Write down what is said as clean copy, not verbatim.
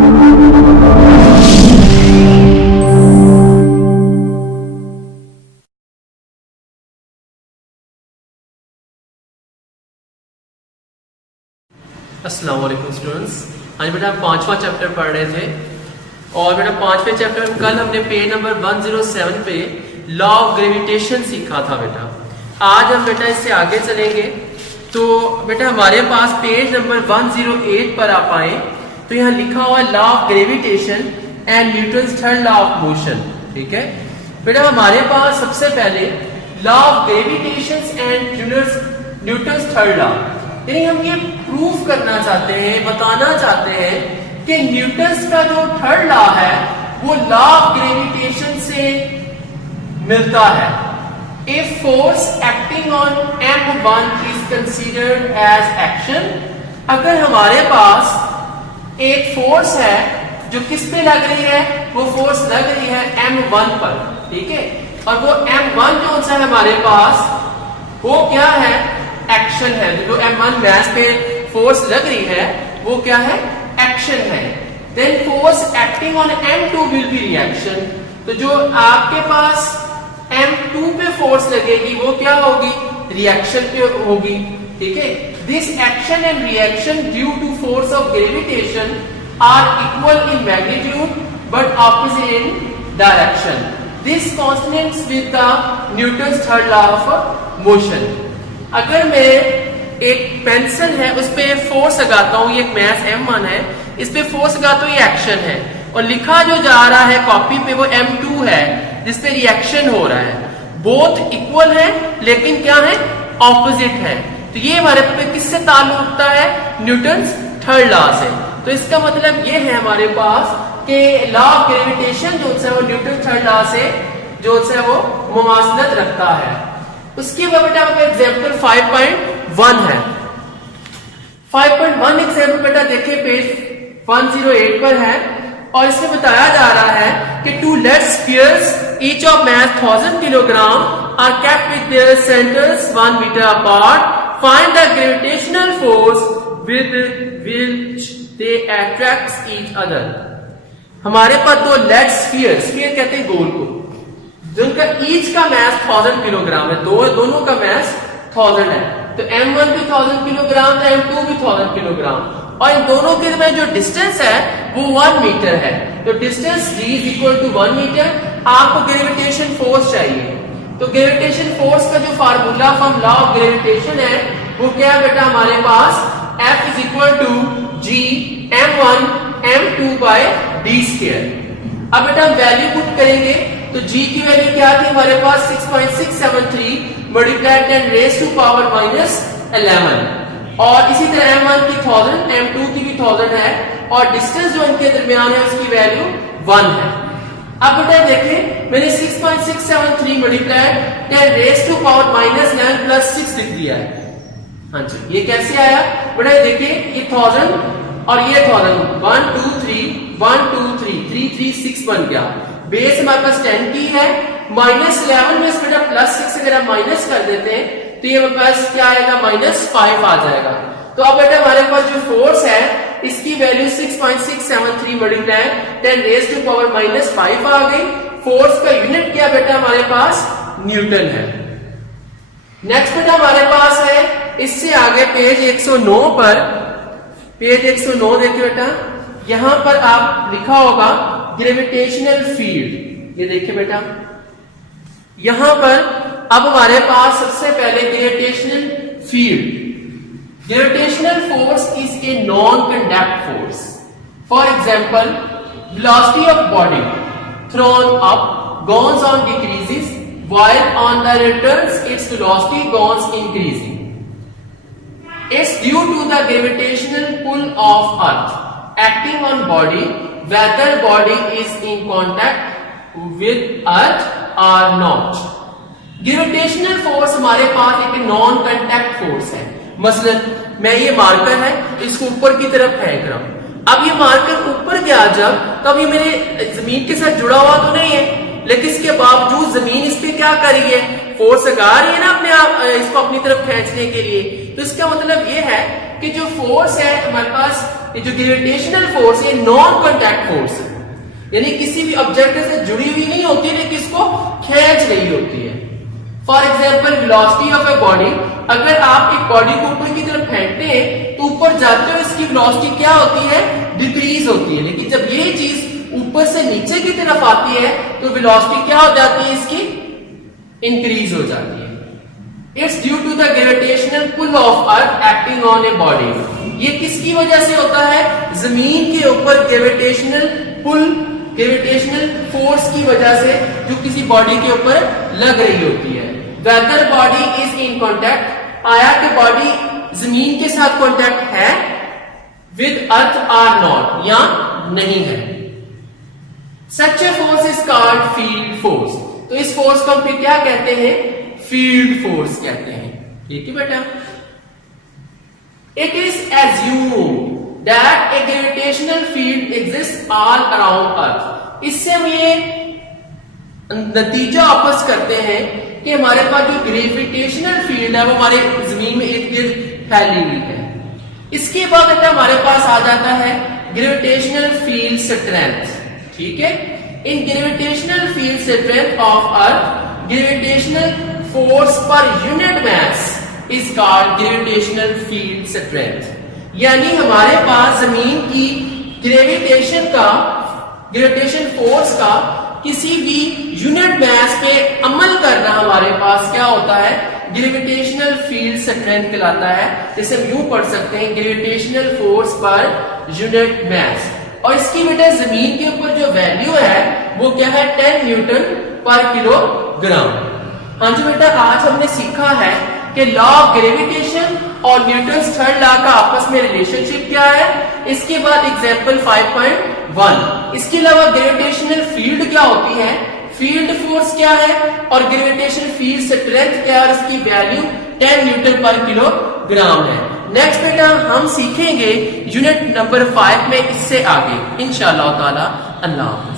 अस्सलाम वालेकुम स्टूडेंट्स। आज बेटा पांचवा चैप्टर पढ़ रहे थे और बेटा पांचवें चैप्टर में कल हमने पेज नंबर 107 पे लॉ ऑफ ग्रेविटेशन सीखा था बेटा। आज हम बेटा इससे आगे चलेंगे। तो बेटा हमारे पास पेज नंबर 108 पर आप आए तो यहाँ लिखा हुआ law of gravitation and Newton's third law of motion. ठीक है बेटा, हमारे पास सबसे पहले law of gravitation and Newton's third law, यानी हम ये प्रूफ करना चाहते हैं, बताना चाहते हैं कि न्यूटन्स का जो थर्ड लॉ है वो लॉ ऑफ ग्रेविटेशन से मिलता है। If force acting on m1 is considered as action, अगर हमारे पास एक फोर्स है जो किस पे लग रही है, वो फोर्स लग रही है m1 पर, ठीक है, और वो m1 जो है हमारे पास वो क्या है, एक्शन है। जो m1 मैस पे फोर्स लग रही है वो क्या है, एक्शन है। Then force acting on m2 will be reaction. तो जो आपके पास m2 पे फोर्स लगेगी वो क्या होगी, रिएक्शन पे होगी। ठीक है, this action and reaction due to force of gravitation are equal in magnitude but opposite in direction. This constants with the Newton's third law of motion. अगर मैं एक पेंसिल है उस पे फोर्स लगाता हूं, ये एक मैस m1 है, इस पे फोर्स लगाता हूं, ये एक्शन है, और लिखा जो जा रहा है कॉपी पे वो m2 है जिसपे रिएक्शन हो रहा है। बोथ इक्वल है लेकिन क्या है, ऑपोजिट है। तो ये हमारे पे किससे ताल्लुक रखता है, न्यूटन्स थर्ड लॉ से। तो इसका मतलब ये है हमारे पास कि लॉ ऑफ ग्रेविटेशन जो है वो न्यूटन थर्ड लॉ से जो है वो मुमासलत रखता है। उसके बाद बेटा एग्जाम्पल 5.1 है। 5.1 एग्जाम्पल बेटा देखिए पेज 108 पर है और इसमें बताया जा रहा है कि two lead spheres each of mass 1000 kilogram are kept with their centres 1 metre apart, find the gravitational force with which they attract each other. हमारे पास दो लेड स्फीयर, स्फीयर कहते हैं गोल को, जिनका ईच का मास 1000 किलोग्राम है, दोनों का मास 1000 है। तो m1 भी 1000 किलोग्राम था, m2 भी 1000 किलोग्राम, और इन दोनों के में जो डिस्टेंस है वो 1 मीटर है। तो distance d is equal to 1 metre. आपको ग्रेविटेशन फोर्स चाहिए, तो ग्रेविटेशन फोर्स का जो formula from law of gravitation है वो क्या है बेटा, हमारे पास F is equal to g m1 m2 by d square. अब बेटा हम वैल्यू पुट करेंगे तो g की वैल्यू क्या थी हमारे पास 6.673 multiplied 10 raise to power minus 11, और इसी तरह m1 की 1000, m2 की भी 1000 है, और डिस्टेंस जो इनके दरमियान है उसकी वैल्यू 1 है। अब बेटा देखें मैंने 6.673 multiplied 10 raise to power minus 9 plus 6 लिख दिया है। हाँ जी, ये कैसे आया बेटा, देखिए ये 1000 और ये 1000, 1 2 3 1 2 3 3 3 6 बन गया। बेस हमारे पास 10 की है, माइनस 11 में बेटा प्लस 6 अगर हम माइनस कर देते हैं तो ये हमारे पास क्या आएगा, -5 आ जाएगा। तो अब बेटा हमारे पास जो फोर्स है इसकी value 6.673 multiplied 10 raise to power -5 आ गई। फोर्स का यूनिट क्या बेटा हमारे पास, न्यूटन है। नेक्स्ट बेटा हमारे पास है इससे आगे पेज 109 पर, पेज 109 देखिए बेटा, यहां पर आप लिखा होगा ग्रेविटेशनल फील्ड। ये देखिए बेटा यहां पर अब हमारे पास सबसे पहले gravitational field. Gravitational force is a non conduct force. For example velocity of body throne up goes on decreases while on the returns its velocity goes increasing. It's due to the gravitational pull of earth acting on body whether body is in contact with earth or not. Gravitational force हमारे पास एक non contact force है। मसलन मैं ये marker है, इसको ऊपर की तरफ फेंक रहा हूं। अब ये मार्कर ऊपर गया जब, तब ये मेरे जमीन के साथ जुड़ा हुआ तो नहीं है, लेकिन इसके बावजूद जमीन इस पे क्या कर रही है, फोर्स लगा रही है ना अपने आप इसको अपनी तरफ खींचने के लिए। तो इसका मतलब ये है कि जो फोर्स है हमारे पास ये जो ग्रेविटेशनल फोर्स है नॉन कॉन्टैक्ट फोर्स है, यानी किसी भी ऑब्जेक्ट से जुड़ी हुई नहीं होती लेकिन इसको खींच रही होती है। For example velocity of a body, अगर आप एक बॉडी को ऊपर की तरफ फेंकते हैं तो ऊपर जाते हुए इसकी वेलोसिटी क्या होती है, डिक्रीज होती है, लेकिन जब ये चीज ऊपर से नीचे की तरफ आती है तो वेलोसिटी क्या हो जाती है, इसकी इंक्रीज हो जाती है। It's due to the gravitational pull of earth acting on a body. ये किसकी वजह से होता है, जमीन के ऊपर ग्रेविटेशनल पुल, ग्रेविटेशनल फोर्स की वजह से जो किसी बॉडी के ऊपर लग रही होती है। Whether body is in contact, आया कि बॉडी जमीन के साथ कॉन्टैक्ट है विद अर्थ आर नॉट, या नहीं है। Such a force is called field force. तो इस फोर्स को हम क्या कहते हैं, फील्ड फोर्स कहते हैं। ठीक है बेटा। It is assumed that a gravitational field exist all around earth. इससे हम ये नतीजा वापस करते हैं कि हमारे पास जो ग्रेविटेशनल फील्ड है वो हमारे जमीन में इर्द गिर्द फैली हुई है। इसके बाद हमारे पास आ जाता है ग्रेविटेशनल फील्ड स्ट्रेंथ। ठीक है, in gravitational field strength of earth, gravitational force per unit mass is called gravitational field strength. यानी हमारे पास जमीन की ग्रेविटेशन का, ग्रेविटेशन फोर्स का किसी भी यूनिट मास पे अमल करना हमारे पास क्या होता है, ग्रेविटेशनल फील्ड स्ट्रेंथ कहलाता है। जैसे हम यूं पढ़ सकते हैं, gravitational force per unit mass. और इसकी बेटा जमीन के ऊपर जो वैल्यू है वो क्या है, 10 न्यूटन पर किलोग्राम। हाँ जी बेटा, आज हमने सीखा है कि लॉ ऑफ ग्रेविटेशन और न्यूटन्स थर्ड लॉ का आपस में रिलेशनशिप क्या है। इसके बाद एग्जांपल 5.1, इसके अलावा ग्रेविटेशनल फील्ड क्या होती है, फील्ड फोर्स क्या है, और ग्रेविटेशनल फील्ड स्ट्रेंथ क्या है, और इसकी वैल्यू 10 न्यूटन पर किलोग्राम है। नेक्स्ट बेटा हम सीखेंगे यूनिट नंबर 5 में इससे आगे इंशाअल्लाह ताला। अल्लाह।